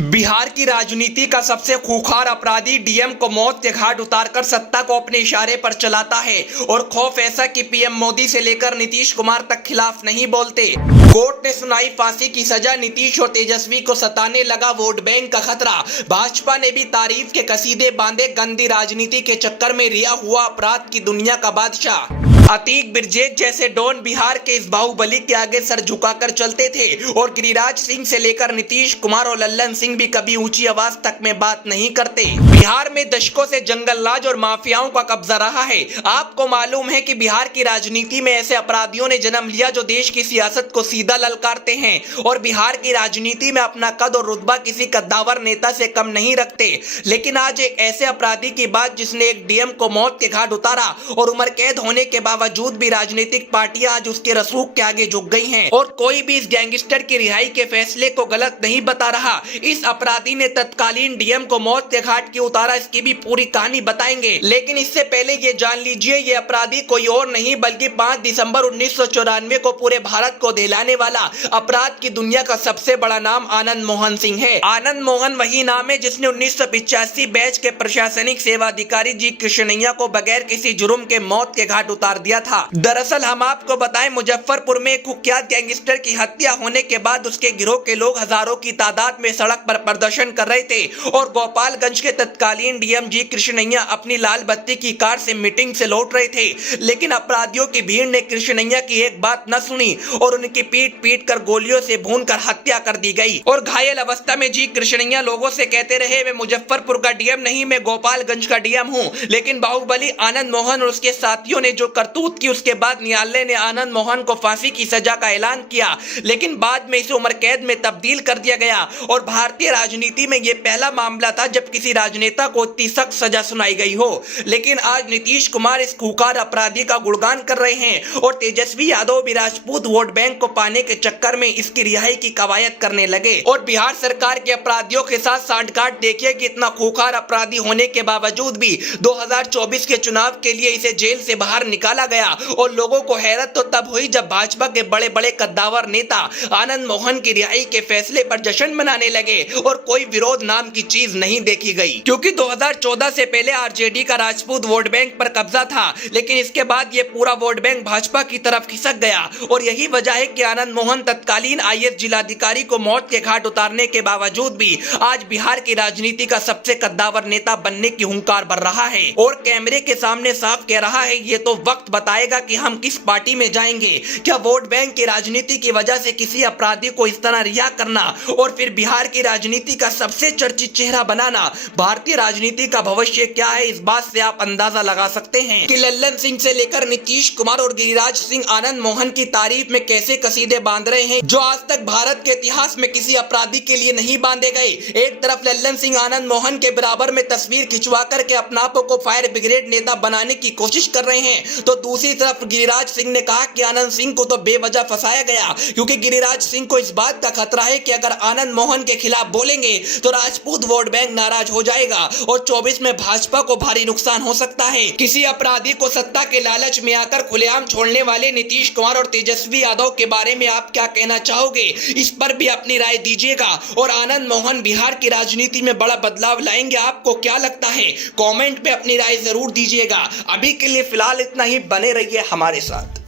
बिहार की राजनीति का सबसे खूंखार अपराधी डीएम को मौत के घाट उतारकर सत्ता को अपने इशारे पर चलाता है और खौफ ऐसा कि पीएम मोदी से लेकर नीतीश कुमार तक खिलाफ नहीं बोलते। कोर्ट ने सुनाई फांसी की सजा, नीतीश और तेजस्वी को सताने लगा वोट बैंक का खतरा। भाजपा ने भी तारीफ के कसीदे बांधे, गंदी राजनीति के चक्कर में रिया हुआ अपराध की दुनिया का बादशाह। अतीक बिरजेश जैसे डॉन बिहार के इस बाहुबली के आगे सर झुकाकर चलते थे और गिरिराज सिंह से लेकर नीतीश कुमार और लल्लन सिंह भी कभी ऊंची आवाज तक में बात नहीं करते। बिहार में दशकों से जंगल राज और माफियाओं का कब्जा रहा है। आपको मालूम है कि बिहार की राजनीति में ऐसे अपराधियों ने जन्म लिया जो देश की सियासत को सीधा ललकारते हैं और बिहार की राजनीति में अपना कद और रुतबा किसी कद्दावर नेता से कम नहीं रखते। लेकिन आज एक ऐसे अपराधी की बात जिसने एक डीएम को मौत के घाट उतारा और उम्र कैद होने के बावजूद भी राजनीतिक पार्टियां आज उसके रसूख के आगे झुक गई हैं और कोई भी इस गैंगस्टर की रिहाई के फैसले को गलत नहीं बता रहा। इस अपराधी ने तत्कालीन डीएम को मौत के घाट क्यों उतारा, इसकी भी पूरी कहानी बताएंगे। लेकिन इससे पहले ये जान लीजिए, ये अपराधी कोई और नहीं बल्कि 5 दिसंबर 1994 को पूरे भारत को दहलाने वाला अपराध की दुनिया का सबसे बड़ा नाम आनंद मोहन सिंह है। आनंद मोहन वही नाम है जिसने 1985 बैच के प्रशासनिक सेवा अधिकारी जी कृष्णैया को बगैर किसी जुर्म के मौत के घाट उतार दिया था। दरअसल हम आपको बताएं, मुजफ्फरपुर में एक कुख्यात गैंगस्टर की हत्या होने के बाद उसके गिरोह के लोग हजारों की तादाद में सड़क पर प्रदर्शन कर रहे थे और गोपालगंज के तत्कालीन डीएम जी कृष्णैया अपनी लाल बत्ती की कार से मीटिंग से लौट रहे थे। लेकिन अपराधियों की भीड़ ने कृष्णैया की एक बात न सुनी और उनकी पीट पीट कर गोलियों से भूनकर हत्या कर दी गई और घायल अवस्था में जी कृष्णैया लोगों से कहते रहे, मैं मुजफ्फरपुर का डीएम नहीं, मैं गोपालगंज का डीएम हूँ। लेकिन बाहुबली आनंद मोहन और उसके साथियों ने जो करतूत की, उसके बाद न्यायालय ने आनंद मोहन को फांसी की सजा का ऐलान किया। लेकिन बाद में इसे उम्र कैद में तब्दील कर दिया गया और भारतीय राजनीति में यह पहला मामला था जब किसी राजनेता को इतनी सख्त सजा सुनाई गई हो। लेकिन आज नीतीश कुमार इस खूंखार अपराधी का गुणगान कर रहे हैं और तेजस्वी यादव भी राजपूत वोट बैंक को पाने के चक्कर में इसकी रिहाई की कवायद करने लगे और बिहार सरकार के अपराधियों के साथ सांठगांठ देखिए कि इतना खूंखार अपराधी होने के बावजूद भी 2024 के चुनाव के लिए इसे जेल से बाहर निकाला गया और लोगों को हैरत तो तब हुई जब भाजपा के बड़े बड़े कद्दावर नेता आनंद मोहन की रिहाई के फैसले पर जश्न मनाने लगे और कोई विरोध नाम की चीज नहीं देखी गई, क्योंकि 2014 से पहले आरजेडी का राजपूत वोट बैंक पर कब्जा था। लेकिन इसके बाद ये पूरा वोट बैंक भाजपा की तरफ खिसक गया और यही वजह है कि आनंद मोहन तत्कालीन आईएएस जिलाधिकारी को मौत के घाट उतारने के बावजूद भी आज बिहार की राजनीति का सबसे कद्दावर नेता बनने की हुंकार भर रहा है और कैमरे के सामने साफ कह रहा है, ये तो वक्त बताएगा कि हम किस पार्टी में जाएंगे। क्या वोट बैंक की राजनीति की वजह से किसी अपराधी को इस तरह रिहा करना और फिर बिहार की राजनीति का सबसे चर्चित चेहरा बनाना भारतीय राजनीति का भविष्य क्या है, इस बात से आप अंदाजा लगा सकते हैं कि लल्लन सिंह से लेकर नीतीश कुमार और गिरिराज सिंह आनंद मोहन की तारीफ में कैसे कसीदे बांध रहे हैं जो आज तक भारत के इतिहास में किसी अपराधी के लिए नहीं बांधे गए। एक तरफ लल्लन सिंह आनंद मोहन के बराबर में तस्वीर खिंचवा करके अपने आप को फायर ब्रिगेड नेता बनाने की कोशिश कर रहे हैं, तो दूसरी तरफ गिरिराज सिंह ने कहा कि आनंद सिंह को तो बेवजह फंसाया गया, क्योंकि गिरिराज सिंह को इस बात का खतरा है कि अगर आनंद मोहन के खिलाफ बोलेंगे तो राजपूत वोट बैंक नाराज हो जाएगा और 24 में भाजपा को भारी नुकसान हो सकता है। किसी अपराधी को सत्ता के लालच में आकर खुलेआम छोड़ने वाले नीतीश कुमार और तेजस्वी यादव के बारे में आप क्या कहना चाहोगे, इस पर भी अपनी राय दीजिएगा। और आनंद मोहन बिहार की राजनीति में बड़ा बदलाव लाएंगे, आपको क्या लगता है, कमेंट पे अपनी राय जरूर दीजिएगा। अभी के लिए फिलहाल इतना ही, बने रहिए हमारे साथ।